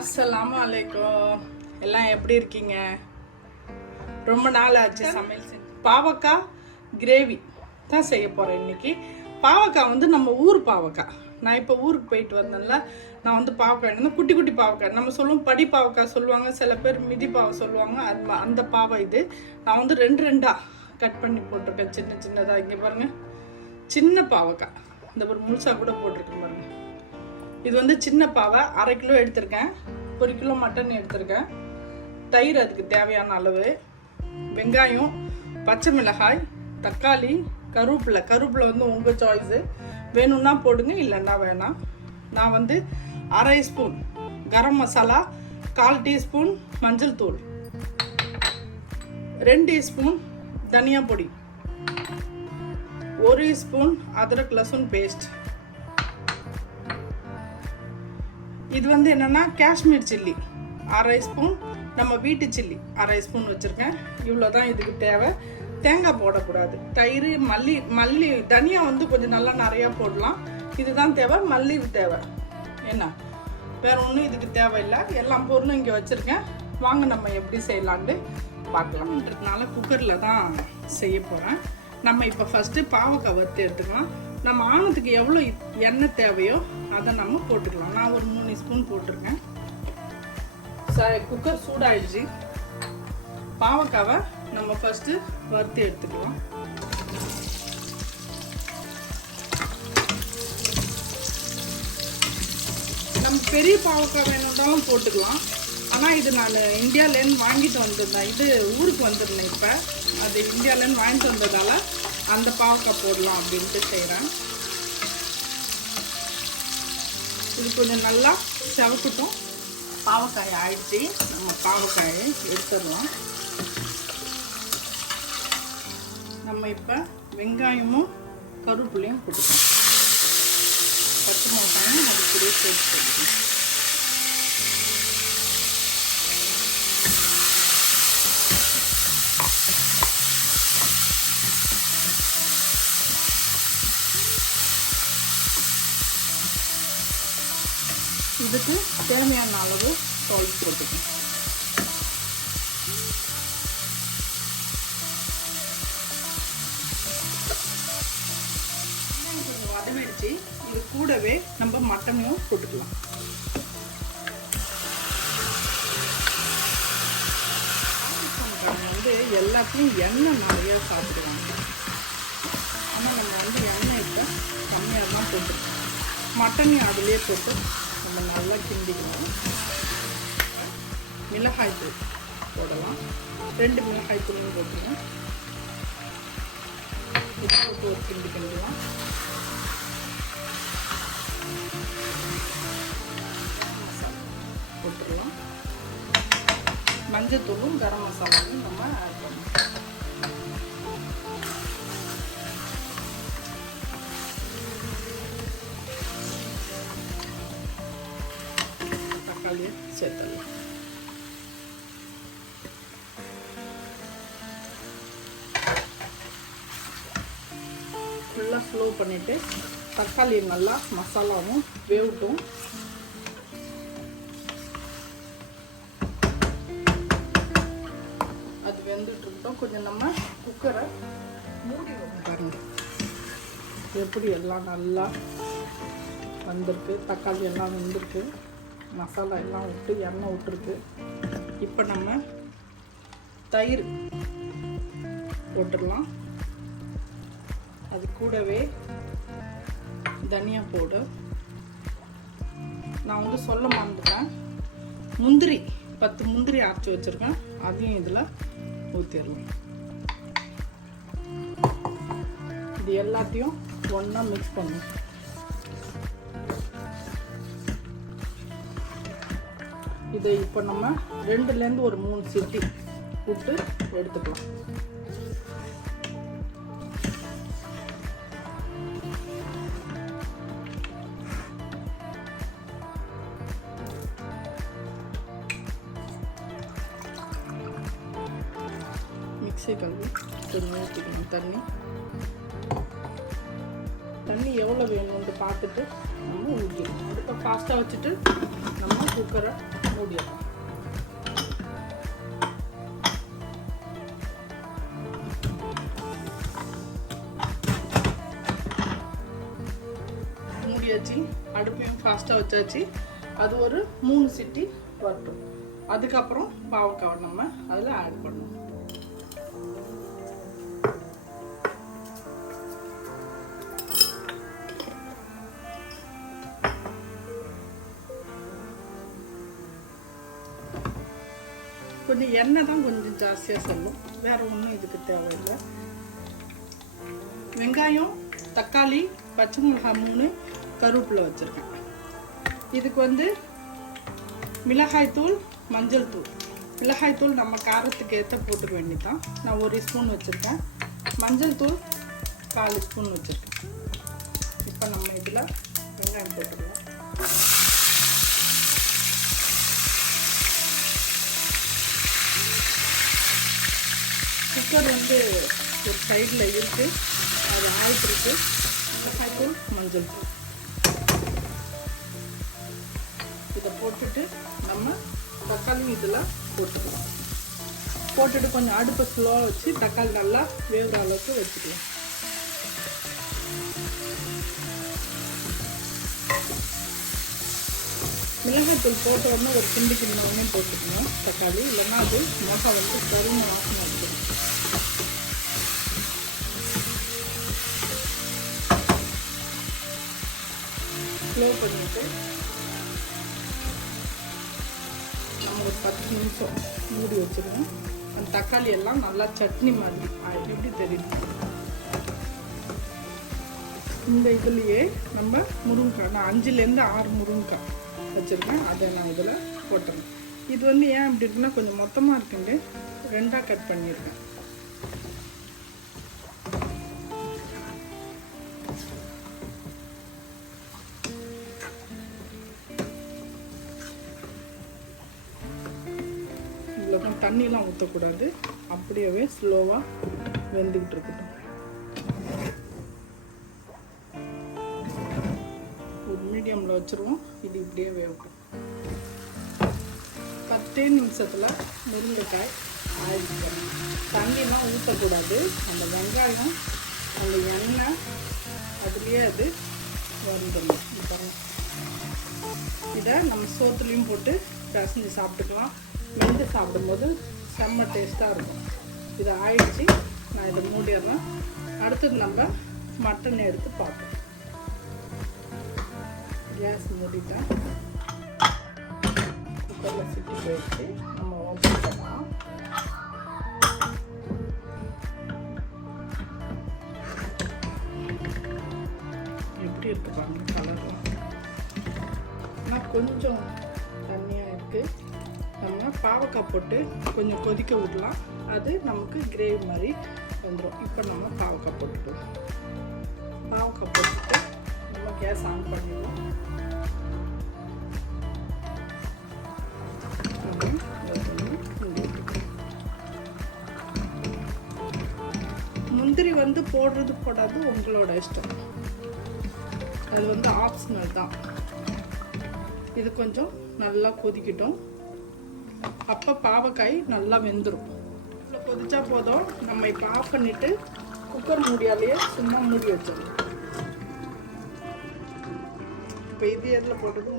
அஸ்ஸலாமு அலைக்கும். எல்லாம் எப்படி இருக்கீங்க? ரொம்ப நாள் ஆச்சு சமையல் செஞ்சு. பாவக்காய் கிரேவி தான் செய்ய போகிறேன் இன்னைக்கு. பாவக்காய் வந்து நம்ம ஊர் பாவக்காய். நான் இப்போ ஊருக்கு போயிட்டு வந்தேன்ல, நான் வந்து பாவக்காய் வந்து குட்டி குட்டி பாவக்காய், நம்ம சொல்லுவோம் படி பாவக்காய் சொல்லுவாங்க, சில பேர் மிதி பாவை சொல்லுவாங்க. அந்த பாவை இது. நான் வந்து ரெண்டாக கட் பண்ணி போட்டிருக்கேன், சின்ன சின்னதாக. இங்கே பாருங்கள், சின்ன பாவக்காய். இந்த ஒரு முழுசாக கூட போட்டிருக்கேன் பாருங்க. இது வந்து சின்ன பாவை, 1/2 கிலோ எடுத்திருக்கேன். 1 கிலோ மட்டன் எடுத்திருக்கேன். தயிர் அதுக்கு தேவையான அளவு, வெங்காயம், பச்சை மிளகாய், தக்காளி, கருவேப்பிலை வந்து உங்கள் சாய்ஸு, வேணும்னா போடுங்க, இல்லைன்னா வேணாம். நான் வந்து 1/2 ஸ்பூன் கரம் மசாலா, 1/4 டீஸ்பூன் மஞ்சள் தூள், 2 டீஸ்பூன் தனியா பொடி, 1 ஸ்பூன் அதரக் லசுன் பேஸ்ட். இது வந்து என்னன்னா காஷ்மீர் சில்லி 1/2 ஸ்பூன், நம்ம வீட்டு சில்லி 1/2 ஸ்பூன் வச்சுருக்கேன். இவ்வளோதான் இதுக்கு தேவை. தேங்காய் போடக்கூடாது. தயிர், மல்லி தனியா வந்து கொஞ்சம் நல்லா நிறையா போடலாம். இதுதான் தேவை. மல்லி தேவை. என்ன வேற ஒன்றும் இதுக்கு தேவையில்லை. எல்லா பொருளும் இங்கே வச்சுருக்கேன். வாங்க நம்ம எப்படி செய்யலான்னு பார்க்கலாம்ன்றதுனால குக்கரில் தான் செய்ய போகிறேன். நம்ம இப்போ ஃபஸ்ட்டு பாவக்காய் வறுத்து எடுத்துக்கலாம். நம்ம ஆனதுக்கு எவ்வளோ எண்ணெய் தேவையோ அதை நம்ம போட்டுக்கலாம். நான் ஒரு 3 ஸ்பூன் போட்டிருக்கேன். குக்கர் சூடாயிடுச்சு. பாவக்காவை நம்ம ஃபஸ்ட்டு வறுத்து எடுத்துக்கலாம். நம்ம பெரிய பாவக்காய் வேணும்னாலும் போட்டுக்கலாம். ஆனால் இது நான் இந்தியாவிலேருந்து வாங்கிட்டு வந்திருந்தேன். இது ஊருக்கு வந்துருந்தேன். இப்போ அது இந்தியாவிலேருந்து வாங்கிட்டு வந்ததால் அந்த பாவக்காய் போடலாம் அப்படின்ட்டு செய்கிறேன். இது கொஞ்சம் நல்லா செவக்கட்டும். பாவக்காய் ஆயிடுச்சு. நம்ம பாவக்காயை எடுத்துடலாம். நம்ம இப்போ வெங்காயமும் கருவேப்பிலையும் போட்டுக்கலாம். பச்சை மிளகாயும் அது கூட சேர்த்து போட்டுக்கலாம். இதுக்கு தேவையான அளவு சால்ட் போட்டுக்கணும். கொஞ்சம் வதங்கிடுச்சு. இது கூடவே நம்ம மட்டனையும் போட்டுக்கலாம். வந்து எல்லாத்தையும் எண்ணெய் நிறையா சாப்பிடுவாங்க. ஆனால் நம்ம வந்து எண்ணெய் இப்போ கம்மியாக தான் போட்டுருக்கோம். மட்டனையும் அதுலேயே போட்டு நம்ம நல்லா கிண்டிக்கணும். மிளகாய் தூள் போடலாம். 2 மிளகாய் தூளும் போட்டுருங்க. போட்டு ஒரு கிண்டிக்கலாம். போட்டுடலாம். மஞ்சள் தூளும் கரம் மசாலாவும் நம்ம ஆட் பண்ணணும். தக்காளியை சேர்த்துடலாம். ஃபுல்லாக ஸ்லோ பண்ணிவிட்டு தக்காளி நல்லா மசாலாவும் வேகட்டும். அது வெந்துட்டு இருக்கட்டும். கொஞ்சம் நம்ம குக்கரை மூடி பாருங்க எப்படி எல்லாம் நல்லா வந்திருக்கு. தக்காளி எல்லாம் வெந்திருக்கு. மசாலா எல்லாம் விட்டு எண்ணெய் விட்டுருக்கு. இப்போ நம்ம தயிர் போட்டுடலாம். அது கூடவே தனியா பவுடர். நான் வந்து சொல்ல மறந்துட்டேன், முந்திரி 10 முந்திரி அரைச்சி வச்சுருக்கேன். அதையும் இதில் ஊற்றிடலாம். இது எல்லாத்தையும் ஒன்றா மிக்ஸ் பண்ணும். இதை இப்போ நம்ம 2லேருந்து ஒரு 3 சிட்டி விட்டு எடுத்துக்கலாம். மிக்ஸி கழுவி கொஞ்சம் ஊற்றிக்கணும். தண்ணி எவ்வளோ வேணும்னு பார்த்துட்டு நம்ம ஊற்றிக்கணும். அடுப்பை ஃபாஸ்ட்டாக வச்சுட்டு நம்ம குக்கரை மூடிடலாம். மூடியாச்சு, அடுப்பையும் ஃபாஸ்ட்டாக வச்சாச்சு. அது ஒரு 3 சிட்டி வரட்டும். அதுக்கப்புறம் பாவக்காவை நம்ம அதில் ஆட் பண்ணணும். கொஞ்சம் எண்ணெய் தான் கொஞ்சம் ஜாஸ்தியாக சொல்லும், வேறு ஒன்றும் இதுக்கு தேவையில்லை. வெங்காயம், தக்காளி, பச்சை மிளகாய் 3, கருவேப்பிலை வச்சுருக்கேன். இதுக்கு வந்து மிளகாய்த்தூள், மஞ்சள் தூள். மிளகாய்த்தூள் நம்ம காரத்துக்கு ஏற்ற போட்டுக்க வேண்டியதான். நான் 1 ஸ்பூன் வச்சுருக்கேன். மஞ்சள் தூள் 4 ஸ்பூன் வச்சுருக்கேன். இப்போ நம்ம இதில் வெங்காயம் போட்டுக்கலாம். குக்கர் வந்து ஒரு சைடில் இருக்குது, அது ஆயிட்டு இருக்கு. மிளகாய்த்தூள், மஞ்சள் தூள் இதை போட்டுட்டு நம்ம தக்காளி இதில் போட்டுக்கலாம். போட்டுட்டு கொஞ்சம் அடுப்பை ஸ்லோவாக வச்சு தக்காளி நல்லா வேவுற அளவுக்கு வச்சுக்கலாம். மிளகாய்த்தூள் போட்ட உடனே ஒரு கிண்டி கிண்ணே போட்டுக்கணும் தக்காளி, இல்லைன்னா அது மிளகாய் வந்து கருமை வாசனை வந்துடும். ஸ்லோ பண்ணிட்டு நம்ம ஒரு 10 நிமிஷம் மூடி வச்சுருவோம். அந்த தக்காளி எல்லாம் நல்லா சட்னி மாதிரி எப்படி தெரியுது. இந்த இதுலேயே நம்ம முருங்கைக்காய், நான் 5லேருந்து 6 முருங்கைக்காய் வச்சுருக்கேன், அதை நான் இதில் போட்டுறேன். இது வந்து ஏன் இப்படி இருக்குன்னா கொஞ்சம் மொத்தமாக இருக்குண்டு 2ஆக கட் பண்ணியிருக்கேன். இவ்வளோதான், தண்ணியெலாம் ஊற்றக்கூடாது, அப்படியே ஸ்லோவாக வெந்துக்கிட்டு இருக்கட்டும். ஒரு மீடியமில் வச்சுருவோம். இது இப்படியே வேகட்டும். 10 நிமிஷத்தில் முருங்கைக்காய் ஆயிடுச்சு. தண்ணியெலாம் ஊற்றக்கூடாது. அந்த வெங்காயம், அந்த எண்ணெய் அதுலேயே அது வந்துடணும். இதை நம்ம சோத்துலேயும் போட்டு பிசைஞ்சு சாப்பிட்டுக்கலாம். வெந்து சாப்பிடும்போது செம்ம டேஸ்ட்டாக இருக்கும். இது ஆயிடுச்சு, நான் இதை மூடிடுறேன். அடுத்தது நம்ம மட்டன் எடுத்து பார்ப்போம். கேஸ் மூடிட்டேன். குக்கரில் சிட்டி போயிடுச்சு. நம்ம ஓப்பன் பண்ணலாம். எப்படி இருக்கு பாருங்க கலர்லாம். ஆனால் கொஞ்சம் தண்ணியாக இருக்குது. நம்ம பாவக்காய் போட்டு கொஞ்சம் கொதிக்க விடலாம். அது நமக்கு கிரேவி மாதிரி வந்துடும். இப்போ நம்ம பாவக்காய் போட்டுக்கலாம். பாவக்காய் போட்டுட்டு நம்ம கேஸ் ஆன் பண்ணிடுவோம். முந்திரி வந்து போடுறது போடாது உங்களோட இஷ்டம், அது வந்து ஆப்ஷனல் தான். இது கொஞ்சம் நல்லா கொதிக்கட்டும். அப்போ பாவக்காய் நல்லா வெந்துடும். இவ்வளோ கொதிச்சா போதும். நம்ம இப்போ ஆஃப் பண்ணிவிட்டு குக்கர் மூடியாலேயே சும்மா மூடி வச்சிடலாம். இப்போ இது எதில் போட்டது